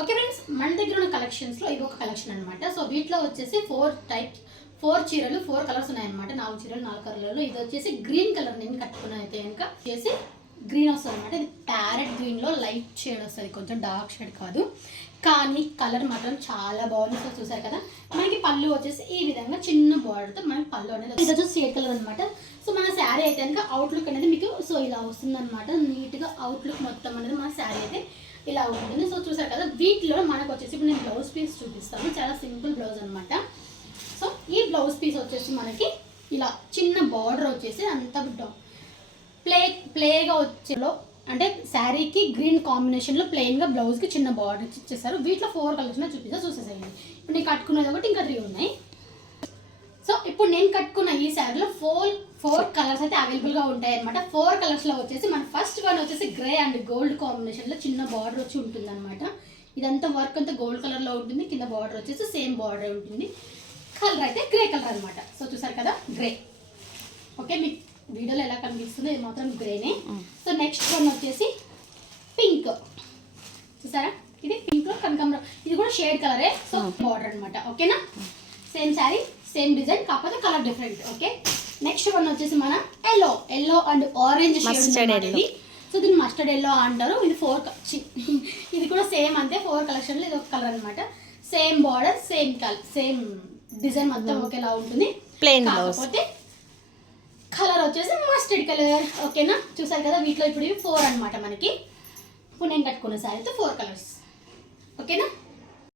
Okay friends మన దగ్గర ఉన్న కలెక్షన్స్లో ఇది ఒక కలెక్షన్ అనమాట సో వీటిలో వచ్చేసి ఫోర్ టైప్స్ ఫోర్ చీరలు ఫోర్ కలర్స్ ఉన్నాయన్నమాట. నాలుగు చీరలు నాలుగు కలర్లలో ఇది వచ్చేసి గ్రీన్ కలర్ నేను కట్టుకున్న అయితే కనుక చేసి గ్రీన్ వస్తుంది అనమాట ఇది ప్యారెట్ గ్రీన్లో లైట్ షేడ్ వస్తుంది. కొంచెం డార్క్ షేడ్ కాదు. కానీ కలర్ మాత్రం చాలా బాగుంది. సో చూసారు కదా? మనకి పళ్ళు వచ్చేసి ఈ విధంగా చిన్న బార్డర్తో మనకి పళ్ళు అనేది ఇది వచ్చేసి షేడ్ కలర్ అనమాట సో శారీ అయితే కనుక అవుట్లుక్ అనేది మీకు సో ఇలా వస్తుంది అనమాట నీట్గా అవుట్లుక్ మొత్తం అనేది మన శారీ అయితే ఇలా ఉంటుంది. సో చూసారు కదా వీటిలో మనకు వచ్చేసి ఇప్పుడు నేను బ్లౌజ్ పీస్ చూపిస్తాను. చాలా సింపుల్ బ్లౌజ్ అనమాట సో ఈ బ్లౌజ్ పీస్ వచ్చేసి మనకి ఇలా చిన్న బార్డర్ వచ్చేసి అంత ప్లే ప్లేగా వచ్చేలో అంటే శారీకి గ్రీన్ కాంబినేషన్లో ప్లెయిన్గా బ్లౌజ్కి చిన్న బార్డర్ ఇచ్చేసారు వీటిలో ఫోర్ కలర్స్ చూపిస్తా చూసేసేయండి. ఇప్పుడు నేను కట్టుకునేది ఒకటి ఇంకా త్రీ ఉన్నాయి. ఇప్పుడు నేను కట్టుకున్న ఈ శారీలో ఫోర్ ఫోర్ కలర్స్ అయితే అవైలబుల్గా ఉంటాయి అనమాట ఫోర్ కలర్స్లో వచ్చేసి మన ఫస్ట్ వన్ వచ్చేసి గ్రే అండ్ గోల్డ్ కాంబినేషన్లో చిన్న బార్డర్ వచ్చి ఉంటుంది అనమాట ఇదంతా వర్క్ అంతా గోల్డ్ కలర్లో ఉంటుంది. కింద బార్డర్ వచ్చేసి సేమ్ బార్డర్ ఉంటుంది. కలర్ అయితే గ్రే కలర్ అనమాట సో చూసారు కదా? గ్రే ఓకే మీకు వీడియోలో ఎలా కనిపిస్తుందో ఇది మాత్రం గ్రేనే సో నెక్స్ట్ వన్ వచ్చేసి పింక్ చూసారా? ఇది పింక్ కనకాంబరం. ఇది కూడా షేడ్ కలరే సో బార్డర్ అన్నమాట. ఓకేనా సేమ్ శారీ సేమ్ డిజైన్ కాకపోతే colour different okay next one వచ్చేసి మన yellow yellow and orange shade. ఇది. సో దీన్ని మస్టర్డ్ ఎల్లో అంటారు. ఇది ఫోర్ ఇది కూడా సేమ్ అంతే ఫోర్ కలెక్షన్లో ఇది ఒక కలర్ అన్నమాట. Same border same colour same design మొత్తం ఒకేలా ఉంటుంది. Blouse. కాకపోతే కలర్ వచ్చేసి మస్టర్డ్ కలర్ ఓకేనా చూసారు కదా వీటిలో ఇప్పుడు ఇవి ఫోర్ అన్నమాట మనకి. ఇప్పుడు నేను కట్టుకున్న అయితే ఫోర్ కలర్స్ ఓకేనా